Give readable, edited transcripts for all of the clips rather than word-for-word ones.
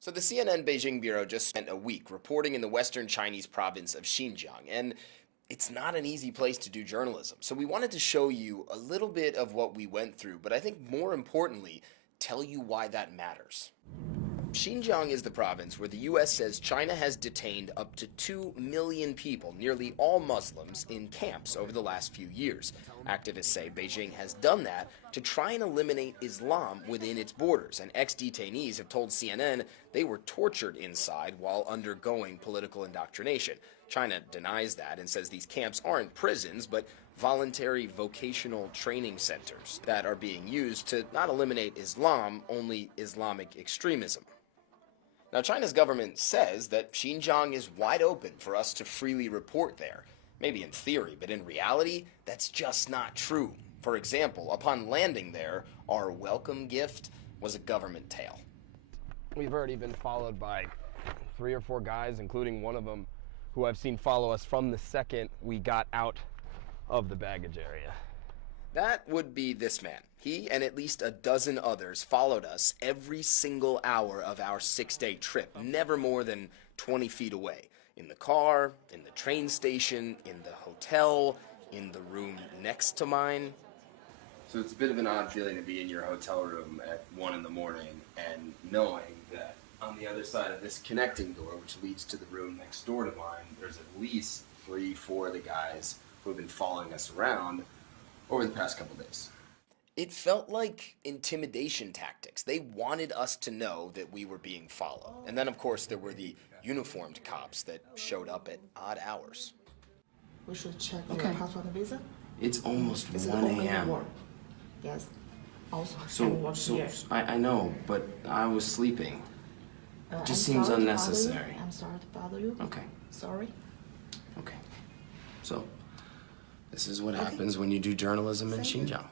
So the CNN Beijing bureau just spent a week reporting in the western Chinese province of Xinjiang, and it's not an easy place to do journalism. So we wanted to show you a little bit of what we went through, but I think more importantly, tell you why that matters. Xinjiang is the province where the US says China has detained up to 2 million people, nearly all Muslims, in camps over the last few years. Activists say Beijing has done that to try and eliminate Islam within its borders, and ex-detainees have told CNN they were tortured inside while undergoing political indoctrination. China denies that and says these camps aren't prisons, but voluntary vocational training centers that are being used to not eliminate Islam, only Islamic extremism. Now, China's government says that Xinjiang is wide open for us to freely report there. Maybe in theory, but in reality, that's just not true. For example, upon landing there, our welcome gift was a government tail. We've already been followed by 3 or 4 guys, including one of them who I've seen follow us from the second we got out of the baggage area. That would be this man. He and at least a dozen others followed us every single hour of our 6-day trip, never more than 20 feet away. In the car, in the train station, in the hotel, in the room next to mine. So it's a bit of an odd feeling to be in your hotel room at 1 in the morning and knowing that on the other side of this connecting door, which leads to the room next door to mine, there's at least 3, 4 of the guys who have been following us around over the past couple days. It felt like intimidation tactics. They wanted us to know that we were being followed. And then, of course, there were the uniformed cops that showed up at odd hours. We should check your passport and visa. It's almost 1 a.m. Yes. Also, I know, but I was sleeping. It just seems unnecessary. I'm sorry to bother you. Okay. Sorry. Okay. So, this is what happens when you do journalism in Xinjiang.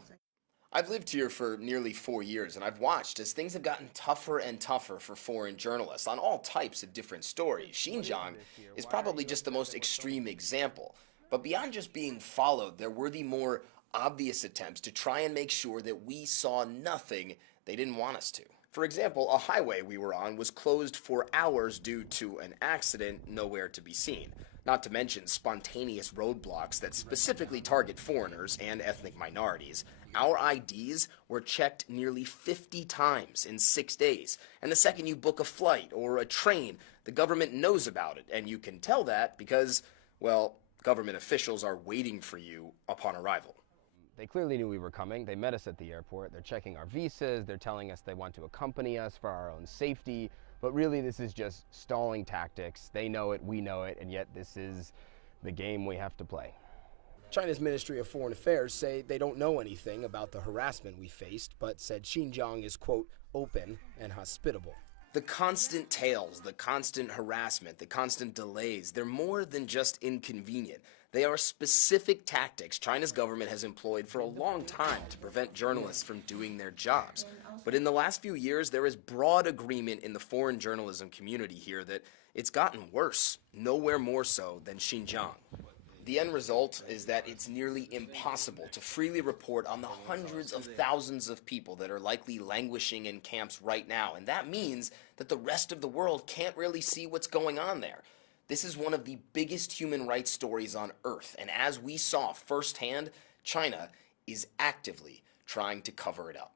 I've lived here for nearly 4 years, and I've watched as things have gotten tougher and tougher for foreign journalists on all types of different stories. Xinjiang is probably just the most extreme example. But beyond just being followed, there were the more obvious attempts to try and make sure that we saw nothing they didn't want us to. For example, a highway we were on was closed for hours due to an accident nowhere to be seen. Not to mention spontaneous roadblocks that specifically target foreigners and ethnic minorities. Our IDs were checked nearly 50 times in 6 days. And the second you book a flight or a train, the government knows about it. And you can tell that because, well, government officials are waiting for you upon arrival. They clearly knew we were coming. They met us at the airport. They're checking our visas. They're telling us they want to accompany us for our own safety. But really, this is just stalling tactics. They know it, we know it, and yet this is the game we have to play. China's Ministry of Foreign Affairs say they don't know anything about the harassment we faced, but said Xinjiang is, quote, open and hospitable. The constant tails, the constant harassment, the constant delays, they're more than just inconvenient. They are specific tactics China's government has employed for a long time to prevent journalists from doing their jobs. But in the last few years, there is broad agreement in the foreign journalism community here that it's gotten worse, nowhere more so than Xinjiang. The end result is that it's nearly impossible to freely report on the hundreds of thousands of people that are likely languishing in camps right now, and that means that the rest of the world can't really see what's going on there. This is one of the biggest human rights stories on Earth, and as we saw firsthand, China is actively trying to cover it up.